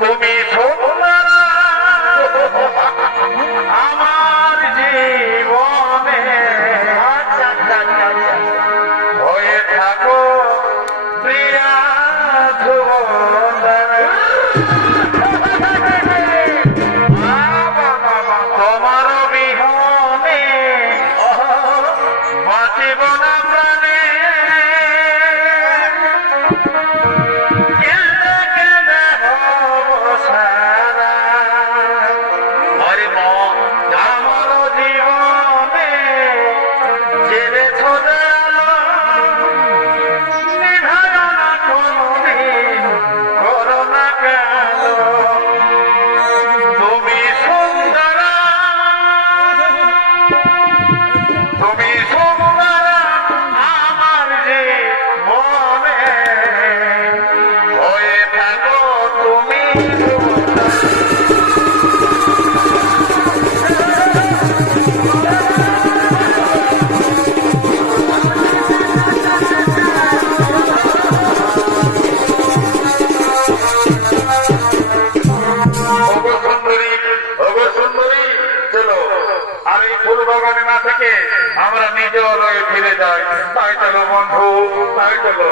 কুমির থেকে আমরা নিজেও ফিরে যাই। তাই চলো বন্ধু তাই চলো।